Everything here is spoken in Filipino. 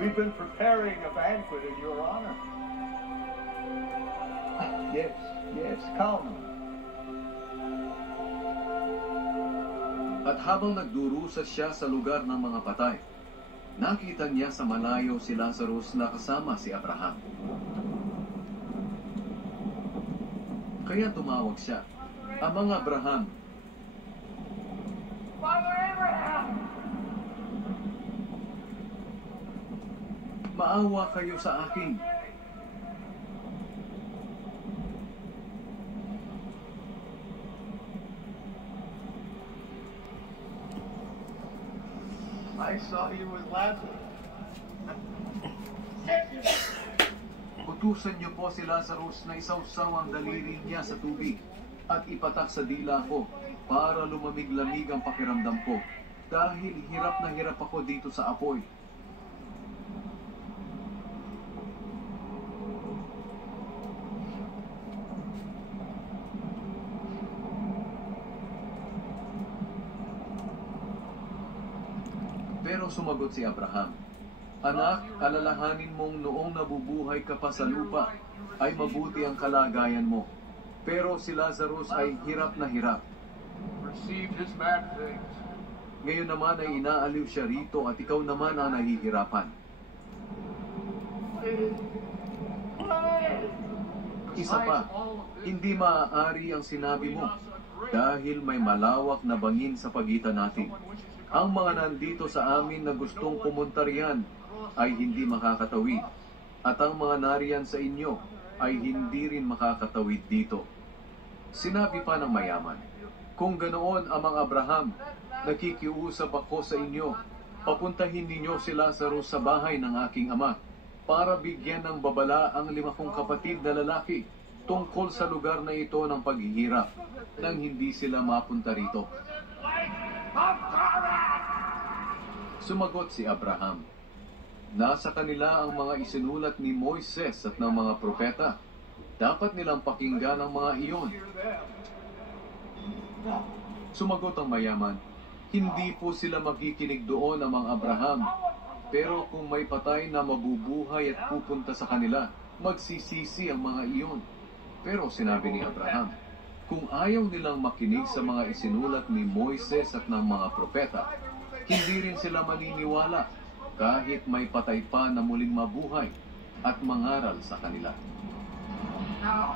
We've been preparing a banquet in your honor. Yes, yes, come. At habang nagdurusa siya sa lugar ng mga patay, nakita niya sa malayo si Lazarus na kasama si Abraham. Kaya tumawag siya, "Amang Abraham." Father Abraham! "Maawa kayo sa akin. I saw you with Lazarus. Utusan niyo po si Lazarus na isawsaw ang daliri niya sa tubig at ipatak sa dila ko para lumamig-lamig ang pakiramdam ko dahil hirap na hirap ako dito sa apoy." Pero sumagot si Abraham, "Anak, alalahanin mong noong nabubuhay ka pa sa lupa ay mabuti ang kalagayan mo. Pero si Lazarus ay hirap na hirap. Received his bad things. Ngayon naman ay inaaliw siya rito at ikaw naman ang nahihirapan." Isa pa, hindi maaari ang sinabi mo dahil may malawak na bangin sa pagitan natin. Ang mga nandito sa amin na gustong pumunta riyan ay hindi makakatawid, at ang mga nariyan sa inyo ay hindi rin makakatawid dito. Sinabi pa ng mayaman, "Kung ganoon, Amang Abraham, nakikiusap ako sa inyo, papuntahin ninyo si Lazarus sa bahay ng aking ama para bigyan ng babala ang 5 kong kapatid na lalaki tungkol sa lugar na ito ng paghihirap nang hindi sila mapunta rito." Sumagot si Abraham, "Nasa kanila ang mga isinulat ni Moises at ng mga propeta. Dapat nilang pakinggan ang mga iyon." Sumagot ang mayaman, "Hindi po sila makikinig doon, Amang Abraham. Pero kung may patay na mabubuhay at pupunta sa kanila, magsisisi ang mga iyon." Pero sinabi ni Abraham, "Kung ayaw nilang makinig sa mga isinulat ni Moises at ng mga propeta, hindi rin sila maniniwala kahit may patay pa na muling mabuhay at mangaral sa kanila." No.